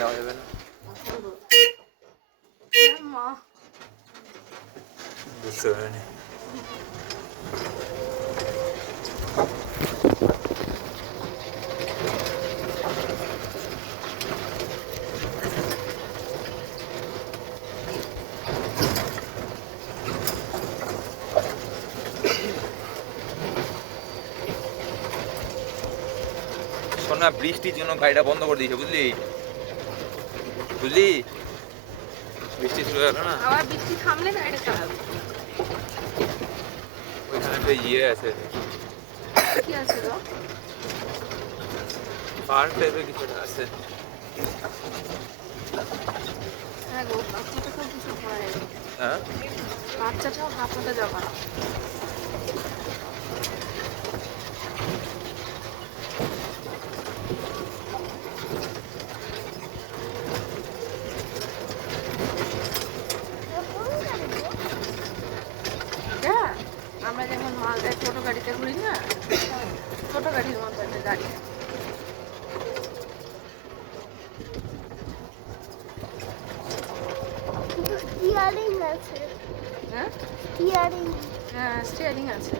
যাওয়া যাবে না, বুঝতে পারিনি। শোনা, বৃষ্টির জন্য গাড়িটা বন্ধ করে দিয়েছে, বুঝলি বুঝলি, বৃষ্টি শুরু হলো না, আবার বৃষ্টি থামলে গাড়িটা চালাবে। ওইখানে একটা ইয়ে আছে, কি আছে গো? পার্ক টাইপের কিছু একটা আছে। হ্যাঁ গো, বাচ্চাটাকেও কিছু করা যাবে, হ্যাঁ, বাচ্চাটাও হাঁপাতে যাবা না। আমরা যেমন মালদায় ছোট গাড়িতে ঘুরি না, ছোট গাড়ির মতো একটা গাড়ি। স্টিয়ারিং আছে, হ্যাঁ স্টিয়ারিং, হ্যাঁ স্টিয়ারিং আছে।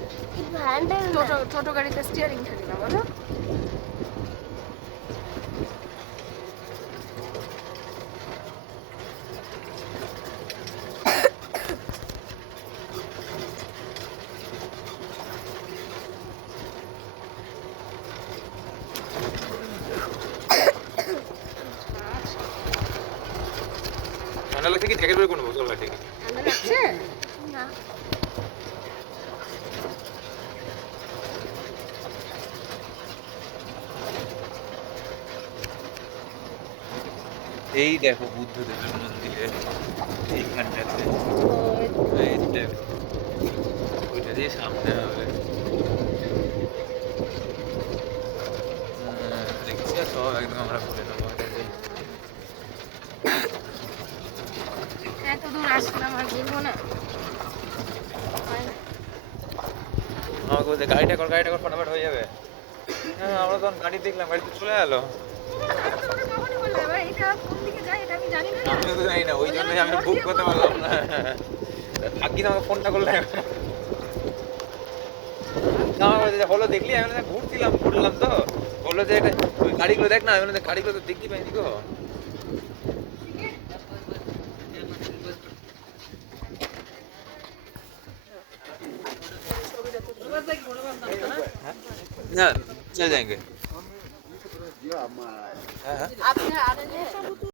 হ্যান্ডেল ছোট গাড়িতে স্টিয়ারিং থাকে না বলো? ঠান্ডা লাগছে কি? জ্যাকেট পরে কোনো বোতল আছে কি? ঠান্ডা লাগছে না, এই দেখো বুদ্ধদেবের মন্দিরের এইখানটাতে, ওইটা দিয়ে সামনে হবে, দেখছি সব একদম আমরা ঘুরে নেবো। এত দূর আসলাম আর ঘুরবো না? আমাকে বলছে গাড়িটা কর, গাড়িটা কর, ফটাফট হয়ে যাবে। হ্যাঁ, আমরা তখন গাড়ি দেখলাম, গাড়িতে চলে গেলো। আমিও তো জানি না, ওই জন্যই আমি বুক করতে পারলাম না। ভাগ্যিস আমাকে ফোনটা করলে। হলো দেখলি, আমি ঘুরছিলাম, ঘুরলাম তো বললো যে ওই গাড়িগুলো দেখ না, আমি গাড়িগুলো তো দেখতে পাইনি গো। না, चल जाएंगे। आपने आ रहे हैं